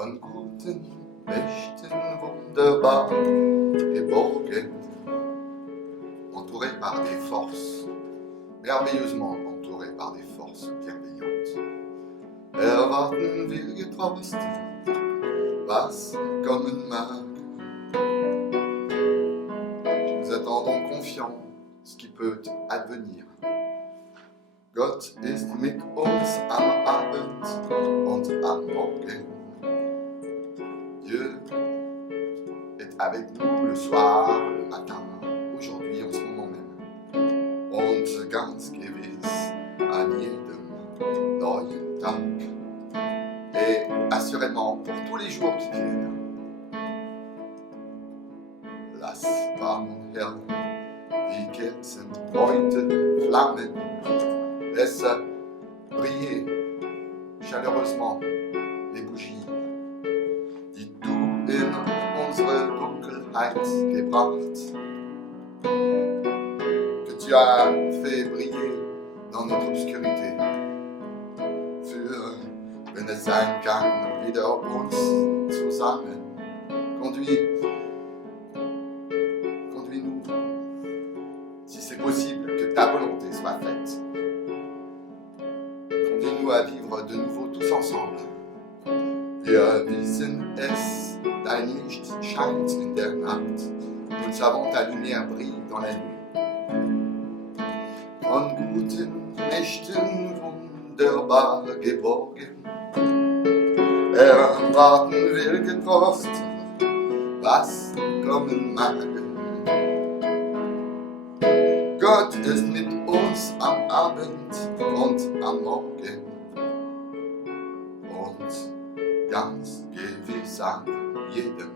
Von guten Mächten wunderbar geborgen, entouré par des forces, merveilleusement entouré par des forces bienveillantes. Erwarten wir getrost, was kommen mag. Nous attendons confiants ce qui peut advenir. Gott ist mit uns am Abend und am Morgen. Dieu est avec nous le soir, le matin, aujourd'hui, en ce moment même. Und ganz gewiss an jedem neuen Tag. Et assurément pour tous les jours qui viennent. Lass, Damen und Herren, die Kerzen heute flammen. Laisse briller chaleureusement les bougies, die du in unsere Dunkelheit gebracht, que tu as fait briller dans notre obscurité, für, wenn es sein kann, wieder uns zusammen. Conduis-nous, si c'est possible, que ta volonté soit faite. Conduis-nous à vivre de nouveau tous ensemble. Wir wissen es, dein Licht scheint in der Nacht. Nous savons, ta lumière brille dans la nuit. Von guten Nächten wunderbar geborgen, erwarten wir getrost, was kommen mag. Gott ist mit uns am Abend und am Morgen und ganz gewiss an jedem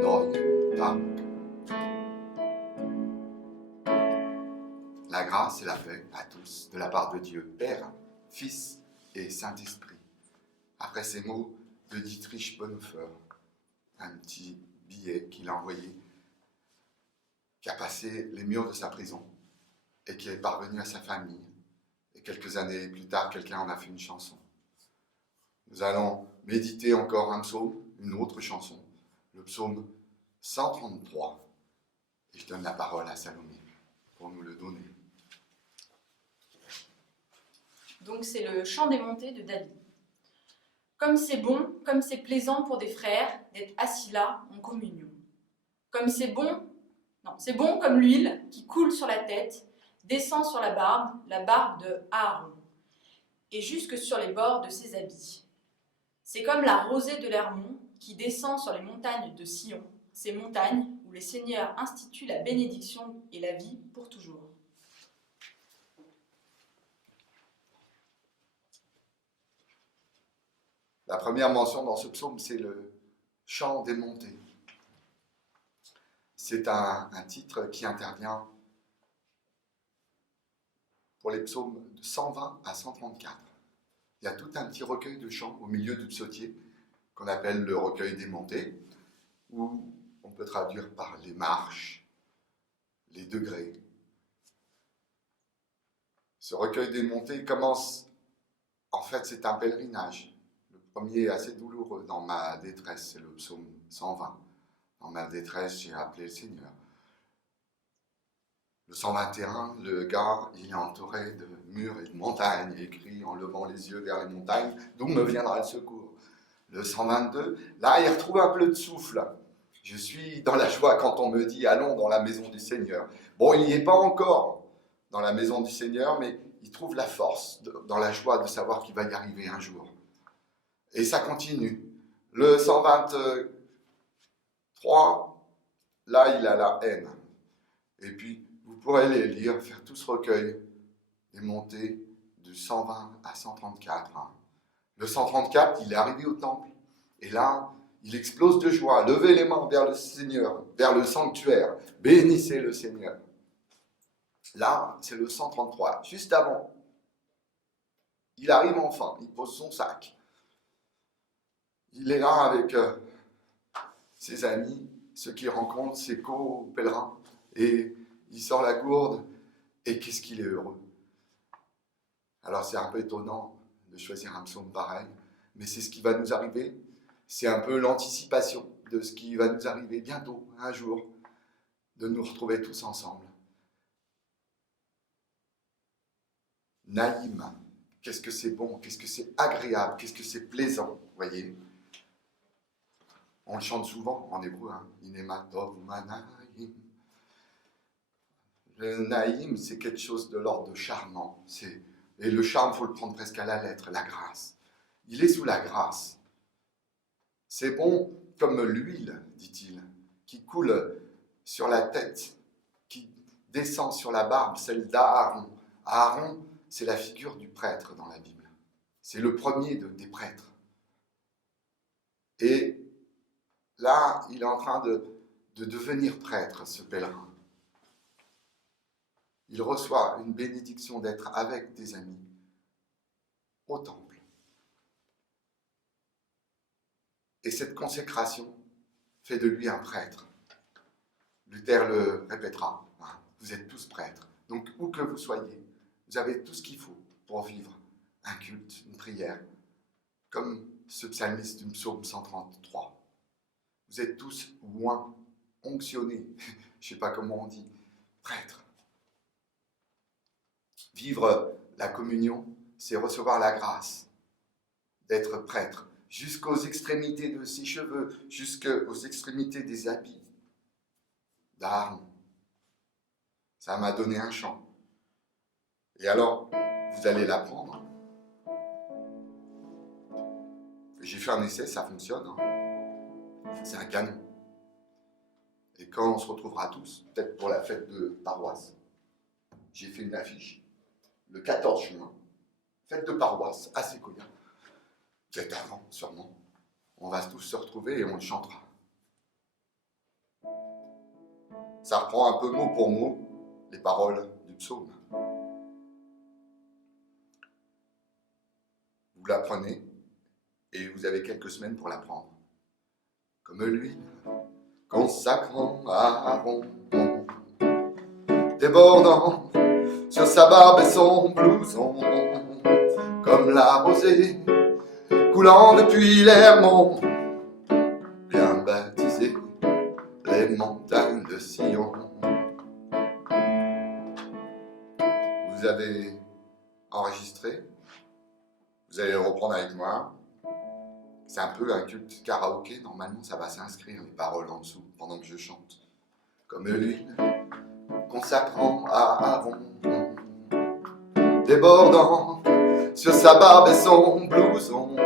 neuen Tag. La grâce et la paix à tous de la part de Dieu, Père, Fils et Saint-Esprit. Après ces mots de Dietrich Bonhoeffer, un petit billet qu'il a envoyé, qui a passé les murs de sa prison et qui est parvenu à sa famille. Et quelques années plus tard, quelqu'un en a fait une chanson. Nous allons méditer encore un psaume, une autre chanson, le psaume 133. Et je donne la parole à Salomé pour nous le donner. Donc c'est le chant des montées de David. Comme c'est bon, comme c'est plaisant pour des frères d'être assis là en communion. Comme c'est bon comme l'huile qui coule sur la tête, descend sur la barbe de Aaron, et jusque sur les bords de ses habits. C'est comme la rosée de l'Hermon qui descend sur les montagnes de Sion, ces montagnes où les seigneurs instituent la bénédiction et la vie pour toujours. La première mention dans ce psaume, c'est le chant des montées. C'est un titre qui intervient pour les psaumes de 120 à 134. Il y a tout un petit recueil de chants au milieu du psautier qu'on appelle le recueil des montées, où on peut traduire par les marches, les degrés. Ce recueil des montées commence, en fait c'est un pèlerinage. Le premier est assez douloureux dans ma détresse, c'est le psaume 120. Dans ma détresse, j'ai appelé le Seigneur. Le 121, le gars, il est entouré de murs et de montagnes, et crie en levant les yeux vers les montagnes, d'où me viendra le secours. Le 122, là, il retrouve un peu de souffle. Je suis dans la joie quand on me dit, allons dans la maison du Seigneur. Bon, il n'y est pas encore dans la maison du Seigneur, mais il trouve la force dans la joie de savoir qu'il va y arriver un jour. Et ça continue. Le 123, là, il a la haine. Et puis, vous pourrez les lire, faire tout ce recueil des montées de 120 à 134. Le 134, il est arrivé au temple. Et là, il explose de joie. Levez les mains vers le Seigneur, vers le sanctuaire. Bénissez le Seigneur. Là, c'est le 133. Juste avant, il arrive enfin, il pose son sac. Il est là avec ses amis, ceux qu'il rencontre, ses co-pèlerins. Et il sort la gourde, et qu'est-ce qu'il est heureux. Alors c'est un peu étonnant de choisir un psaume pareil, mais c'est ce qui va nous arriver C'est un peu l'anticipation de ce qui va nous arriver bientôt, un jour, de nous retrouver tous ensemble. Naïm, qu'est-ce que c'est bon, qu'est-ce que c'est agréable, qu'est-ce que c'est plaisant, voyez. On le chante souvent en hébreu, hein. Inematov manaïm. Le naïm, c'est quelque chose de l'ordre de charmant. Et le charme, il faut le prendre presque à la lettre, la grâce. Il est sous la grâce. C'est bon comme l'huile, dit-il, qui coule sur la tête, qui descend sur la barbe, celle d'Aaron. Aaron, c'est la figure du prêtre dans la Bible. C'est le premier des prêtres. Et là, il est en train de devenir prêtre, ce pèlerin. Il reçoit une bénédiction d'être avec des amis au temple. Et cette consécration fait de lui un prêtre. Luther le répétera, hein, vous êtes tous prêtres. Donc, où que vous soyez, vous avez tout ce qu'il faut pour vivre un culte, une prière, comme ce psalmiste du psaume 133. Vous êtes tous oints, onctionnés, je ne sais pas comment on dit, prêtres. Vivre la communion, c'est recevoir la grâce d'être prêtre, jusqu'aux extrémités de ses cheveux, jusqu'aux extrémités des habits d'Aaron. Ça m'a donné un chant. Et alors, vous allez l'apprendre. J'ai fait un essai, ça fonctionne. Hein. C'est un canon. Et quand on se retrouvera tous, peut-être pour la fête de paroisse, j'ai fait une affiche. Le 14 juin, fête de paroisse à Séquoia. Peut-être avant, sûrement. On va tous se retrouver et on le chantera. Ça reprend un peu mot pour mot les paroles du psaume. Vous l'apprenez et vous avez quelques semaines pour l'apprendre. Comme l'huile consacrant Aaron, débordant sur sa barbe et son blouson, comme la rosée coulant depuis l'Hermon, bien baptisé les montagnes de Sion. Vous avez enregistré, vous allez le reprendre avec moi. C'est un peu un culte karaoké, normalement ça va s'inscrire les paroles en dessous pendant que je chante. Comme l'huile consacrant Aaron, débordant sur sa barbe et son blouson,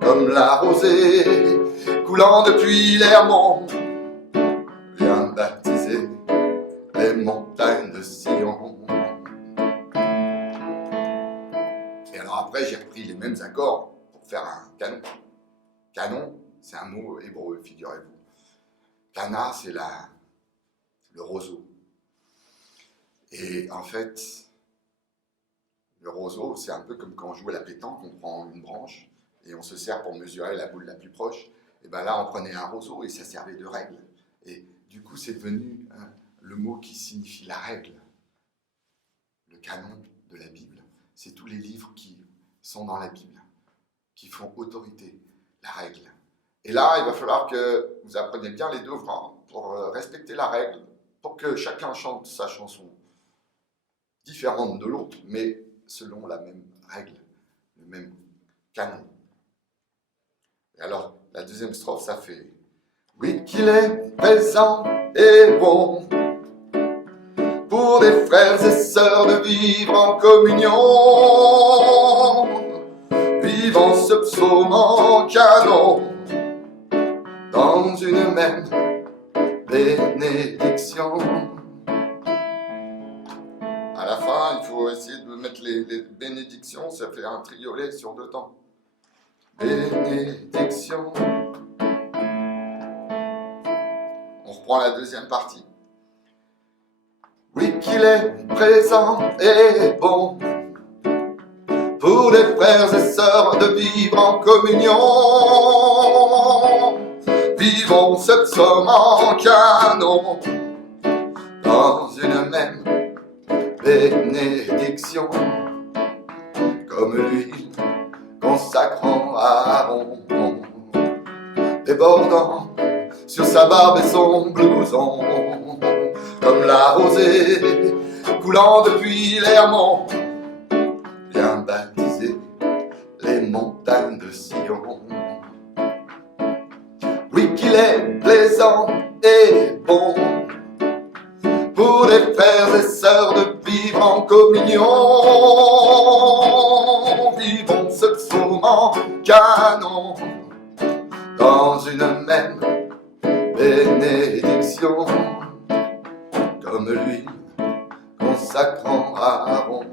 comme la rosée coulant depuis l'Hermon, vient baptiser les montagnes de Sion. Et alors après j'ai repris les mêmes accords pour faire un canon. Canon, c'est un mot hébreu, figurez-vous. Cana, c'est le roseau. Et en fait, le roseau, c'est un peu comme quand on joue à la pétanque, on prend une branche et on se sert pour mesurer la boule la plus proche. Et bien là, on prenait un roseau et ça servait de règle. Et du coup, c'est devenu le mot qui signifie la règle. Le canon de la Bible, c'est tous les livres qui sont dans la Bible, qui font autorité, la règle. Et là, il va falloir que vous appreniez bien les deux pour respecter la règle, pour que chacun chante sa chanson différente de l'autre, mais selon la même règle, le même canon. Et alors, la deuxième strophe, ça fait « Oui qu'il est présent et bon pour des frères et sœurs de vivre en communion, vivant ce psaume en canon, dans une même bénédiction. » À la fin, il faut essayer de mettre les bénédictions, ça fait un triolet sur 2 temps. Bénédiction. On reprend la deuxième partie. Oui qu'il est présent et bon pour les frères et sœurs de vivre en communion, vivons ce psaume en canon, dans une même bénédiction, comme l'huile consacrant Aaron, débordant sur sa barbe et son blouson, comme la rosée coulant depuis l'Hermont, vient baptiser les montagnes de Sion. Oui, qu'il est plaisant et bon pour les frères et sœurs de vivre en communion. Vivons ce psaume en canon dans une même bénédiction, comme lui consacrant Aaron,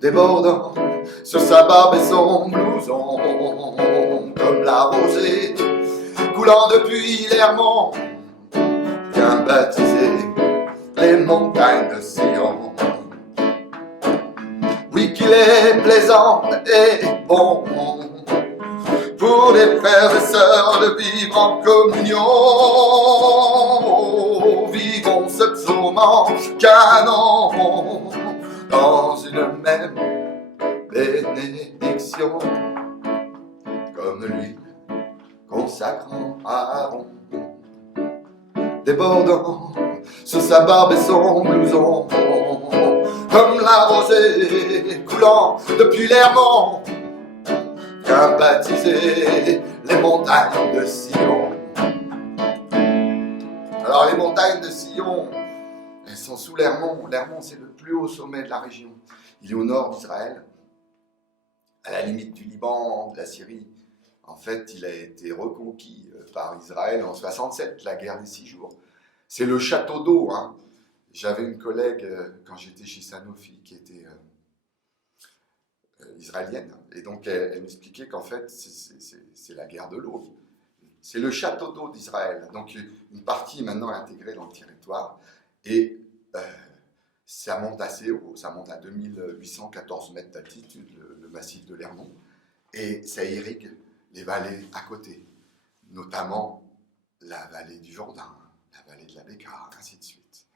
débordant sur sa barbe et son blouson, comme la rosée coulant depuis l'Hermont, vient baptiser les montagnes de Sion. Oui, qu'il est plaisant et bon pour les frères et sœurs de vivre en communion. Vivons ce psaume en canon dans une même bénédiction, comme lui consacrant Aaron, débordant sur sa barbe et son blouson, comme la rosée coulant depuis l'Hermont, vient baptiser les montagnes de Sion. Alors les montagnes de Sion, elles sont sous l'Hermont. L'Hermont, c'est le plus haut sommet de la région. Il est au nord d'Israël, à la limite du Liban, de la Syrie. En fait, il a été reconquis par Israël en 67, la guerre des 6 jours. C'est le château d'eau. Hein. J'avais une collègue, quand j'étais chez Sanofi, qui était israélienne. Et donc, elle m'expliquait qu'en fait, c'est la guerre de l'eau. C'est le château d'eau d'Israël. Donc, une partie maintenant est intégrée dans le territoire. Et ça monte assez haut. Ça monte à 2814 mètres d'altitude, le massif de l'Hermont. Et ça irrigue les vallées à côté, notamment la vallée du Jourdain, la vallée de la Béka, ainsi de suite.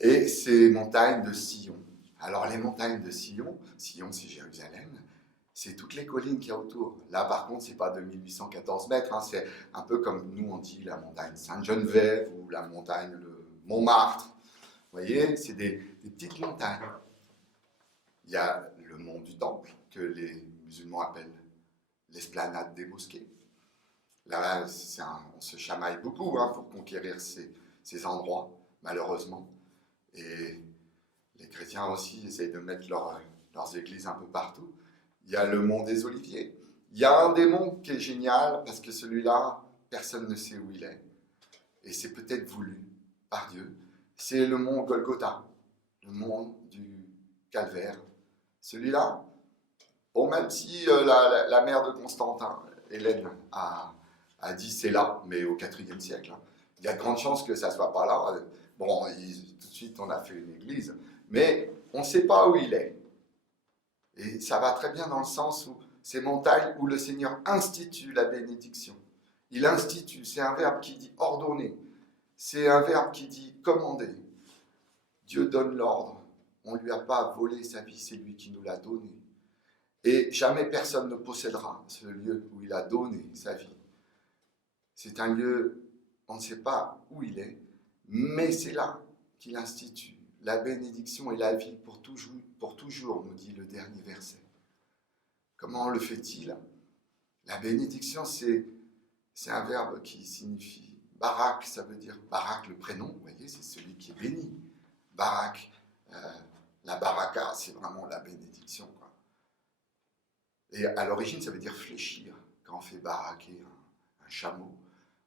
Et ces montagnes de Sion. Alors les montagnes de Sion, Sion c'est Jérusalem, c'est toutes les collines qu'il y a autour. Là par contre, c'est pas 2814 mètres, hein, c'est un peu comme nous on dit la montagne Sainte-Geneviève ou la montagne Montmartre. Vous voyez, c'est des petites montagnes. Il y a le mont du Temple, que les musulmans appellent l'esplanade des mosquées. Là, on se chamaille beaucoup hein, pour conquérir ces endroits, malheureusement. Et les chrétiens aussi essayent de mettre leurs églises un peu partout. Il y a le mont des Oliviers. Il y a un des monts qui est génial, parce que celui-là, personne ne sait où il est. Et c'est peut-être voulu par Dieu. C'est le mont Golgotha, le mont du Calvaire. Celui-là, bon, même si la mère de Constantin, Hélène, a dit c'est là, mais au IVe siècle, hein, il y a de grandes chances que ça ne soit pas là. Bon, tout de suite, on a fait une église, mais on ne sait pas où il est. Et ça va très bien dans le sens où ces montagnes où le Seigneur institue la bénédiction. Il institue, c'est un verbe qui dit ordonner, c'est un verbe qui dit commander. Dieu donne l'ordre, on ne lui a pas volé sa vie, c'est lui qui nous l'a donné. Et jamais personne ne possédera ce lieu où il a donné sa vie. C'est un lieu, on ne sait pas où il est, mais c'est là qu'il institue la bénédiction et la vie pour toujours, nous dit le dernier verset. Comment le fait-il? La bénédiction, c'est un verbe qui signifie Barak, ça veut dire Barak, le prénom, vous voyez, c'est celui qui est béni. Barak, la baraka, c'est vraiment la bénédiction, quoi. Et à l'origine, ça veut dire fléchir. Quand on fait baraquer un chameau,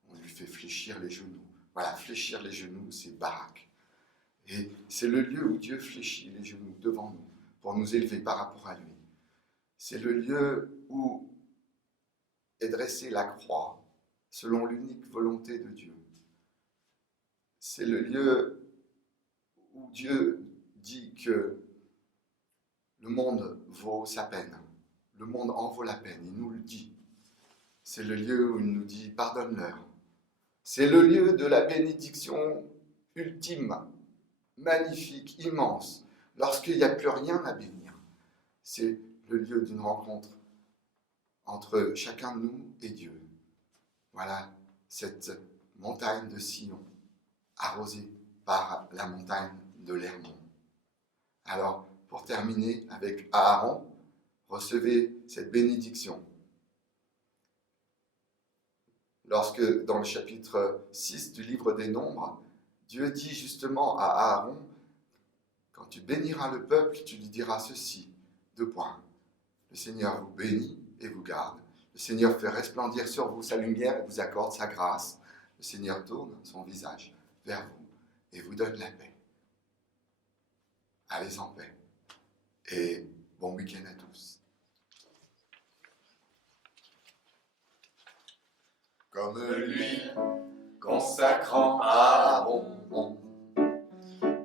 on lui fait fléchir les genoux. Voilà, fléchir les genoux, c'est barak. Et c'est le lieu où Dieu fléchit les genoux devant nous, pour nous élever par rapport à lui. C'est le lieu où est dressée la croix, selon l'unique volonté de Dieu. C'est le lieu où Dieu dit que le monde vaut sa peine. Le monde en vaut la peine, il nous le dit. C'est le lieu où il nous dit « pardonne-leur ». C'est le lieu de la bénédiction ultime, magnifique, immense, lorsqu'il n'y a plus rien à bénir. C'est le lieu d'une rencontre entre chacun de nous et Dieu. Voilà cette montagne de Sion, arrosée par la montagne de l'Hermon. Alors, pour terminer avec Aaron, recevez cette bénédiction. Lorsque, dans le chapitre 6 du livre des Nombres, Dieu dit justement à Aaron, quand tu béniras le peuple, tu lui diras ceci, 2 points. Le Seigneur vous bénit et vous garde. Le Seigneur fait resplendir sur vous sa lumière et vous accorde sa grâce. Le Seigneur tourne son visage vers vous et vous donne la paix. Allez en paix et bon week-end à tous. Comme lui, consacrant Aaron,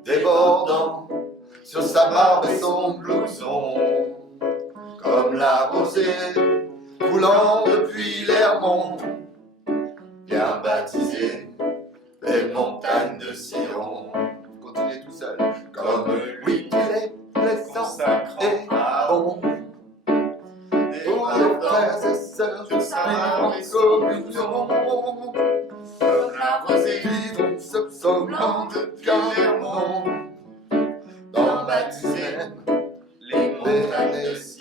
débordant sur sa barbe et son blouson, comme la rosée coulant depuis l'Hermon, bien baptisé, belle montagne de Sion. Continuez tout seul. Comme lui, Tu es plaisant consacrant et Aaron, pour les frères et sœurs sur sa barbe et son communion. comme la rosée Vivons ce psaume coulant depuis l'Hermon, dans bien baptisé, les montagnes de Sion.